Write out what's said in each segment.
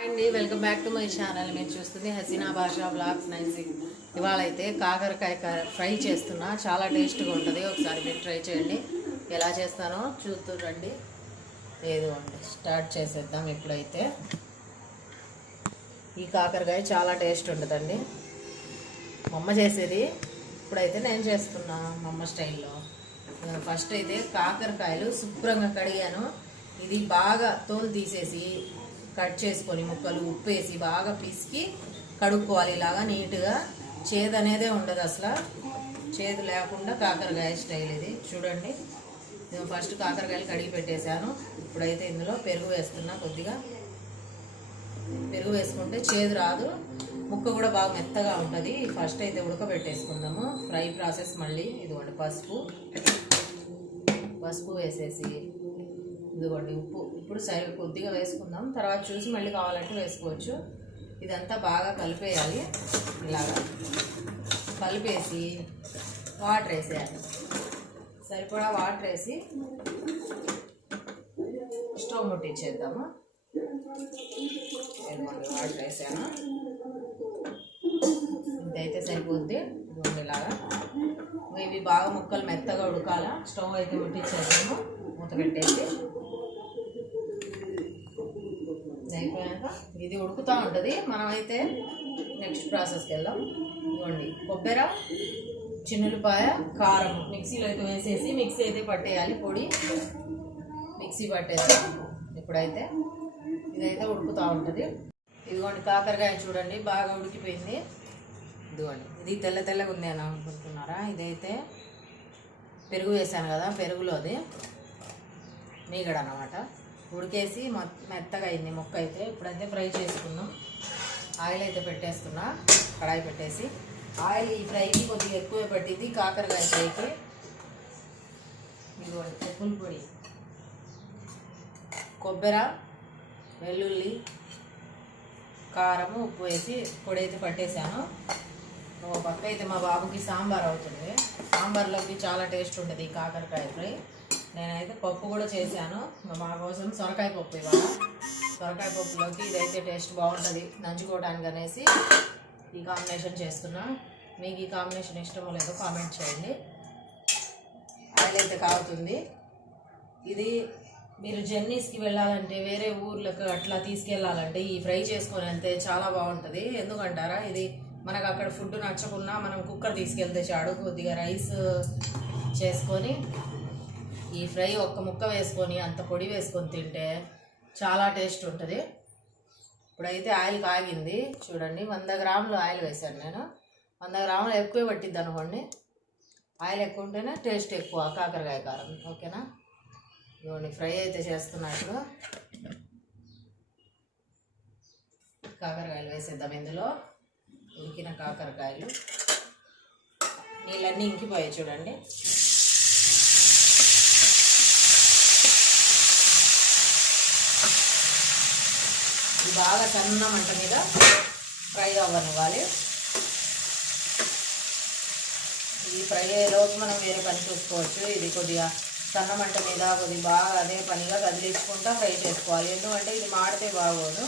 అండి welcome back to my channel. మీరు చూస్తుంది హసీనా భాషా బ్లాగ్స్ 96. ఇవాళ అయితే కాకరకాయ ఫ్రై చేస్తున్నా. చాలా టేస్ట్గా ఉంటుంది. ఒకసారి మీరు ట్రై చేయండి. ఎలా చేస్తానో చూద్దురండి. ఏదోండి స్టార్ట్ చేసేద్దాం. ఇప్పుడైతే ఈ కాకరకాయ చాలా టేస్ట్ ఉంటుందండి. మా అమ్మ చేసేది, ఇప్పుడైతే నేను చేస్తున్నా మా అమ్మ స్టైల్లో. ఫస్ట్ అయితే కాకరకాయలు శుభ్రంగా కడిగాను. ఇది బాగా తోలు తీసేసి కట్ చేసుకొని ముక్కలు ఉప్పు వేసి బాగా పిసికి కడుక్కోవాలి. ఇలాగా నీట్గా. చేదు అనేదే ఉండదు, అసలు చేదు లేకుండా కాకరకాయ స్టైల్ ఇది. చూడండి, నేను ఫస్ట్ కాకరకాయలు కడిగి పెట్టేశాను. ఇప్పుడైతే ఇందులో పెరుగు వేస్తున్నా. కొద్దిగా పెరుగు వేసుకుంటే చేదు రాదు, ముక్క కూడా బాగా మెత్తగా ఉంటుంది. ఫస్ట్ అయితే ఉడకబెట్టేసుకుందాము. ఫ్రై ప్రాసెస్ మళ్ళీ. ఇదిగోండి పసుపు వేసేసి, ఇదిగోండి ఉప్పు ఇప్పుడు సరే కొద్దిగా వేసుకుందాం. తర్వాత చూసి మళ్ళీ కావాలంటే వేసుకోవచ్చు. ఇదంతా బాగా కలిపేయాలి. ఇలాగా కలిపేసి వాటర్ వేసేయాలి. సరిపడా వాటర్ వేసి స్టవ్ ముట్టించేద్దాము. వాటర్ వేసాను, ఇంతైతే సరిపోద్ది. ఇలాగా ఇవి బాగా ముక్కలు మెత్తగా ఉడకాల. స్టవ్ అయితే ముట్టించేద్దాము. మూత పెట్టేసి అయిపోయాక ఇది ఉడుకుతూ ఉంటుంది. మనమైతే నెక్స్ట్ ప్రాసెస్కి వెళ్దాం. ఇవ్వండి, కొబ్బరి, చిన్నులపాయ, కారం మిక్సీలో అయితే వేసేసి మిక్సీ అయితే పట్టేయాలి. పొడి మిక్సీ పట్టేసి ఇప్పుడైతే ఇదైతే ఉడుకుతూ ఉంటుంది. ఇదిగోండి కాకరకాయ చూడండి బాగా ఉడికిపోయింది. ఇదిగోండి, ఇది తెల్లగా ఉంది అని అనుకుంటున్నారా? ఇదైతే పెరుగు వేసాను కదా, పెరుగులోది మీగడ అన్నమాట. ఉడికేసి మెత్తగా అయింది ముక్క అయితే. ఇప్పుడైతే ఫ్రై చేసుకుందాం. ఆయిల్ అయితే పెట్టేస్తున్నా. కడాయి పెట్టేసి ఆయిల్ ఈ ఫ్రైకి కొద్దిగా ఎక్కువ పట్టింది. కాకరకాయ ఫ్రైకి ఇదిగోండి చెప్పుల పొడి, కొబ్బరి, వెల్లుల్లి, కారం, ఉప్పు వేసి పొడి అయితే పట్టేశాను. ఒక పక్క అయితే మా బాబుకి సాంబార్ అవుతుంది. సాంబార్లోకి చాలా టేస్ట్ ఉంటుంది ఈ కాకరకాయ ఫ్రై. నేనైతే పప్పు కూడా చేశాను మా కోసం. సొరకాయ పప్పు ఇవాళ. సొరకాయ పప్పులోకి ఇదైతే టేస్ట్ బాగుంటుంది నంచుకోవడానికి అనేసి ఈ కాంబినేషన్ చేస్తున్నా. మీకు ఈ కాంబినేషన్ ఇష్టమో లేదో కామెంట్ చేయండి. ఆయిల్ అయితే కాగుతుంది. ఇది మీరు జర్నీస్కి వెళ్ళాలంటే, వేరే ఊర్లకు అట్లా తీసుకెళ్ళాలంటే ఈ ఫ్రై చేసుకొని వెళ్తే చాలా బాగుంటుంది. ఎందుకంటారా, ఇది మనకు అక్కడ ఫుడ్ నచ్చకున్నా మనం కుక్కర్ తీసుకెళ్తే చాడు. కొద్దిగా రైస్ చేసుకొని ఈ ఫ్రై ఒక్క ముక్క వేసుకొని అంత పొడి వేసుకొని తింటే చాలా టేస్ట్ ఉంటుంది. ఇప్పుడైతే ఆయిల్ కాగింది చూడండి. 100 గ్రాములు ఆయిల్ వేసాను నేను. 100 గ్రాములు ఎక్కువే పట్టిద్ది అనుకోండి. ఆయిల్ ఎక్కువ ఉంటేనే టేస్ట్ ఎక్కువ కాకరకాయ కారం. ఓకేనా? ఇవ్వండి ఫ్రై అయితే చేస్తున్నప్పుడు కాకరకాయలు వేసేద్దాం. ఇందులో ఉడికిన కాకరకాయలు నీళ్ళన్నీ ఇంకిపోయాయి చూడండి. బాగా సన్న మంట మీద ఫ్రై అవ్వనివ్వాలి. ఇది ఫ్రై అయ్యేలోపు మనం వేరే పని చూసుకోవచ్చు. ఇది కొద్దిగా సన్న మంట మీద కొద్దిగా బాగా అదే పనిగా కదిలించుకుంటా ఫ్రై చేసుకోవాలి. ఎందుకంటే ఇది మాడితే బాగోదు.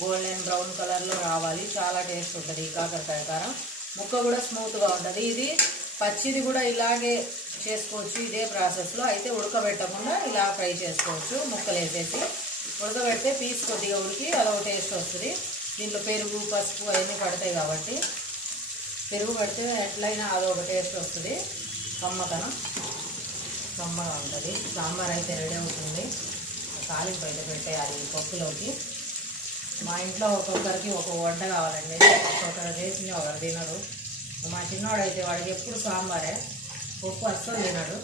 గోల్డెన్ బ్రౌన్ కలర్లో రావాలి. చాలా టేస్ట్ ఉంటుంది ఈ కాకరకాయ కారం. ముక్క కూడా స్మూత్గా ఉంటుంది. ఇది పచ్చిది కూడా ఇలాగే చేసుకోవచ్చు ఇదే ప్రాసెస్లో. అయితే ఉడకబెట్టకుండా ఇలా ఫ్రై చేసుకోవచ్చు. ముక్కలు వేసేసి ఉడకబెడితే పీస్ కొద్దిగా ఉడికి అలా టేస్ట్ వస్తుంది. దీంట్లో పెరుగు, పసుపు అవన్నీ పడతాయి కాబట్టి పెరుగు పడితే ఎట్లయినా అదొక టేస్ట్ వస్తుంది. కమ్మగా ఉంటుంది. సాంబార్ అయితే రెడీ అవుతుంది. తాలింపు అయితే పెట్టేయాలి పప్పులోకి. మా ఇంట్లో ఒక్కొక్కరికి ఒక వంట కావాలండి. ఒక్కొక్కరు చేసింది ఒకరు తినరు. మా చిన్నవాడైతే వాడికి ఎప్పుడు సాంబారే, పప్పు అస్సలు తినడు.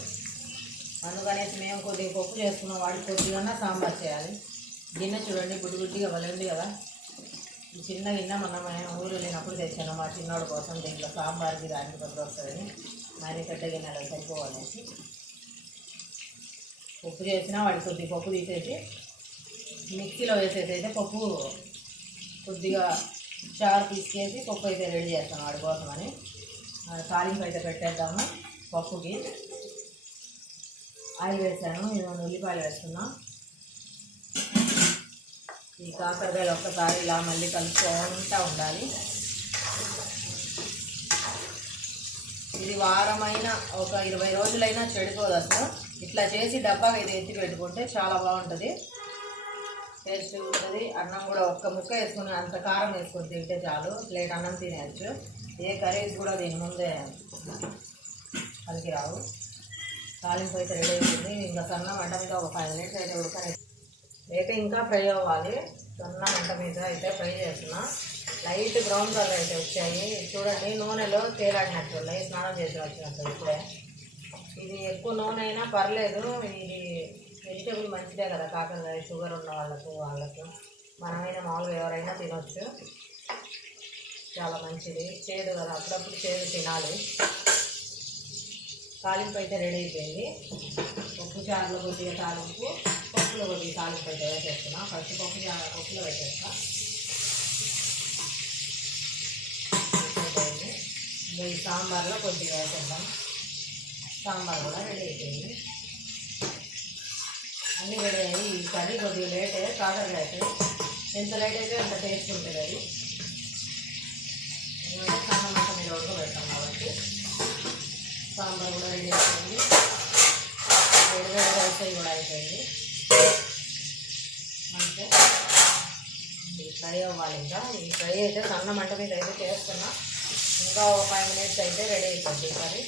అందుకనేసి మేము కొద్దిగా పప్పు చేసుకున్నాం, వాడికి కొద్దిగా సాంబార్ చేయాలి. గిన్నె చూడండి గుడ్డిగా వలండి కదా. ఈ చిన్న గిన్నె మనం ఊరు వెళ్ళినప్పుడు తెచ్చాను మా చిన్నోడి కోసం. దీంట్లో సాంబార్కి దానికి కొద్దిగా వస్తుందని. మరి పెద్ద గిన్నెలో సరిపోవాలనేసి పప్పు చేసినా వాడికి కొద్దిగా పప్పు తీసేసి మిక్సీలో వేసేసి అయితే పప్పు కొద్దిగా చారు తీసుకేసి పప్పు అయితే రెడీ చేస్తాను వాడి కోసమని. తాలింపు అయితే పెట్టేద్దాము. పప్పుకి ఆయిల్ వేసాను. 2 ఉల్లిపాయలు వేస్తున్నా. ఈ కాకరకాయలు ఒక్కసారి ఇలా మళ్ళీ కలుపుకుంటూ ఉండాలి. ఇది వారమైన ఒక 20 రోజులైనా చెడిపోదు అసలు. ఇట్లా చేసి డబ్బాకి ఇది ఎత్తి పెట్టుకుంటే చాలా బాగుంటుంది, టేస్ట్ ఉంటుంది. అన్నం కూడా ఒక్క ముక్క వేసుకుని అంత కారం వేసుకొని తింటే చాలు, ప్లేట్ అన్నం తినేయచ్చు. ఏ కర్రీస్ కూడా దీని ముందే కలికి రావు. తాలింపు అయితే రెడీ అవుతుంది. ఇంకా సన్న మంట మీద ఒక 5 మినిట్స్ అయితే ఉడకని అయితే ఇంకా ఫ్రై అవ్వాలి. సన్న మంట మీద అయితే ఫ్రై చేస్తున్నా. లైట్ బ్రౌన్ కలర్ అయితే వచ్చాయి చూడండి, నూనెలో తేలాడినట్టు ఉన్నాయి, స్నానం చేసి వచ్చినట్టు. ఇప్పుడే ఇది ఎక్కువ నూనె అయినా పర్లేదు, ఇది వెజిటేబుల్ మంచిదే కదా, కాకరకాయ షుగర్ ఉన్న వాళ్ళకు మనమైనా మామూలుగా ఎవరైనా తినొచ్చు, చాలా మంచిది. చేదు కదా, అప్పుడప్పుడు చేదు తినాలి. తాలింపు అయితే రెడీ అయిపోయింది. పప్పు చారులో కొద్దిగా తాలింపు, పప్పులో కొద్దిగా తాలింపు అయితే వేసేస్తున్నా. ఫస్ట్ పప్పులో వేసేస్తా. ఇంకా ఈ సాంబార్లో కొద్దిగా వేసేద్దాం. సాంబార్ కూడా రెడీ అయిపోయింది. అన్నీ రెడీ అయ్యి ఈ కర్రీ కొద్దిగా లేట్ అయ్యి కాకరకాయ అయితే ఎంత లేట్ అయితే అంత టేస్ట్ ఉంటుంది. అది సన్న మంట మీద ఉడకబెడతాం కాబట్టి. సాంబార్ కూడా రెడీ అయిపోయింది. వేడివేడి రైస్ కూడా అయిపోయింది. అంటే ఈ ఫ్రై అవ్వాలి. ఇంకా ఈ ఫ్రై అయితే సన్న మంట మీద అయితే చేస్తున్నా. ఇంకా ఒక 5 మినిట్స్ అయితే రెడీ అయిపోద్ది కర్రీ.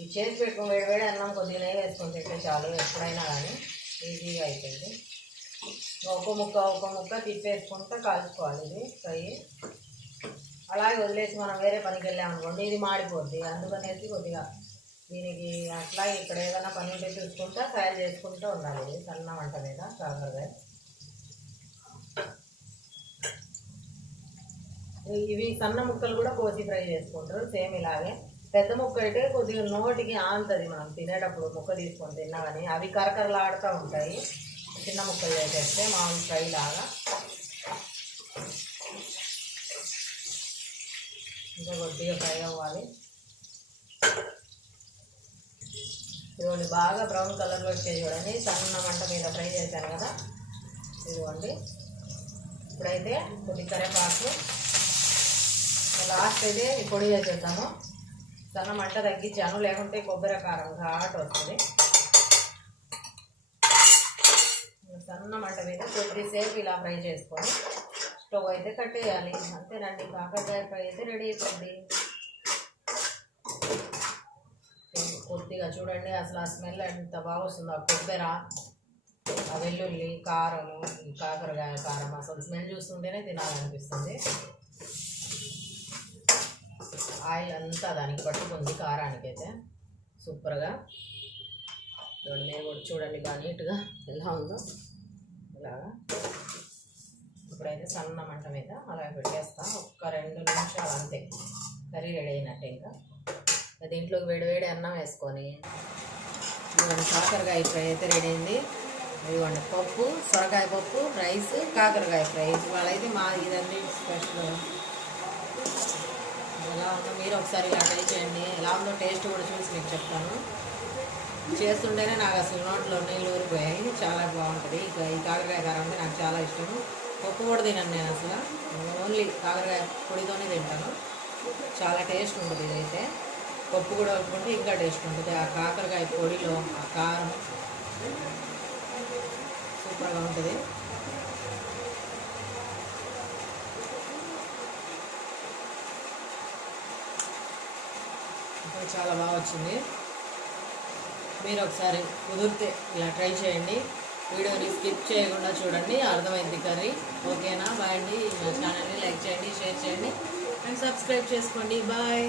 ఈ చేసి పెట్టుకుని వేడి అన్నం కొద్దిగా నెయ్యి వేసుకొని తింటే చాలు, ఎప్పుడైనా కానీ ఈజీగా అయిపోయింది. ఒక్క ముక్క తిప్పేసుకుంటే కాల్చుకోవాలి ఇది ఫ్రై. అలాగే వదిలేసి మనం వేరే పనికి వెళ్ళామనుకోండి ఇది మాడిపోద్ది. అందుకనేసి కొద్దిగా దీనికి అట్లా ఇక్కడ ఏదైనా పని ఉంటే చూసుకుంటా ఫ్రై చేసుకుంటూ ఉండాలి. ఇది సన్న మంట మీద కాకరకాయ. ఇవి సన్న ముక్కలు కూడా కోసి ఫ్రై చేసుకుంటారు సేమ్ ఇలాగే. పెద్ద ముక్క అయితే కొద్దిగా నోటికి ఆంతది, మనం తినేటప్పుడు ముక్క తీసుకొని తిన్నా కానీ అవి కరకరలాడుతూ ఉంటాయి. చిన్న ముక్కలు చేసేస్తే మామూలు ఫ్రై లాగా. ఇంకా కొద్దిగా ఫ్రై అవ్వాలి. ఇదిగోండి బాగా బ్రౌన్ కలర్లో వచ్చేది చూడండి, సన్న మంట మీద ఫ్రై చేశాను కదా. ఇదిగోండి ఇప్పుడైతే కొద్ది కరివేపాకు, లాస్ట్ అయితే పొడి వేసేద్దాము. సన్న మంట తగ్గించాను, లేకుంటే కొబ్బరి కారం ఘాటు వస్తుంది. సన్న మంట మీద కొద్దిసేపు ఇలా ఫ్రై చేసుకొని స్టవ్ అయితే కట్టేయాలి. అంతేనండి, కాకరకాయ ఫ్రై అయితే రెడీ అయిపోయింది. కొద్దిగా చూడండి అసలు ఆ స్మెల్ ఎంత బాగా వస్తుందో. ఆ కొబ్బరి, ఆ వెల్లుల్లి, కారము, ఈ కాకరకాయ కారం అసలు స్మెల్ చూస్తుంటేనే తినాలనిపిస్తుంది. ఆయిల్ అంతా దానికి పట్టుకుంది కారానికి అయితే సూపర్గా. నేను కూడా చూడండి బాగా నీట్గా ఎలా ఉందో ఇలాగా. ఇప్పుడైతే సన్న మంట మీద అలాగే పెట్టేస్తా. ఒక్క 2 నిమిషాలు అంతే, కర్రీ రెడీ అయినట్టే. ఇంకా దీంట్లోకి వేడివేడి అన్నం వేసుకొని ఇదిగోండి కాకరకాయ ఫ్రై అయితే రెడీ అయింది. ఇదిగోండి పప్పు, సొరకాయ పప్పు, రైస్, కాకరకాయ ఫ్రై. ఇవాళ అయితే మా ఇదండి స్పెషల్. ఎలా ఉందో మీరు ఒకసారి ఇలా ట్రై చేయండి. ఎలా ఉందో టేస్ట్ కూడా చూసి మీకు చెప్తాను. చేస్తుంటేనే నాకు అసలు నోట్లో నీళ్ళు ఊరిపోయాయి, చాలా బాగుంటుంది. ఇక ఈ కాకరకాయ కారం అంటే నాకు చాలా ఇష్టం. పప్పు కూడా తినను నేను అసలు, ఓన్లీ కాకరకాయ పొడితోనే తింటాను. చాలా టేస్ట్ ఉంటుంది ఇదైతే. పప్పు కూడా వండుకుంటే ఇంకా టేస్ట్ ఉంటుంది. ఆ కాకరకాయ పొడిలో ఆ కారం సూపర్గా ఉంటుంది. చాలా బాగా వచ్చింది. మీరు ఒకసారి కుదిరితే ఇలా ట్రై చేయండి. వీడియోని స్కిప్ చేయకుండా చూడండి, అర్థమైంది కర్రీ. ఓకేనా? బాయ్ అండి. మా ఛానల్ని లైక్ చేయండి, షేర్ చేయండి అండ్ సబ్స్క్రైబ్ చేసుకోండి. బాయ్.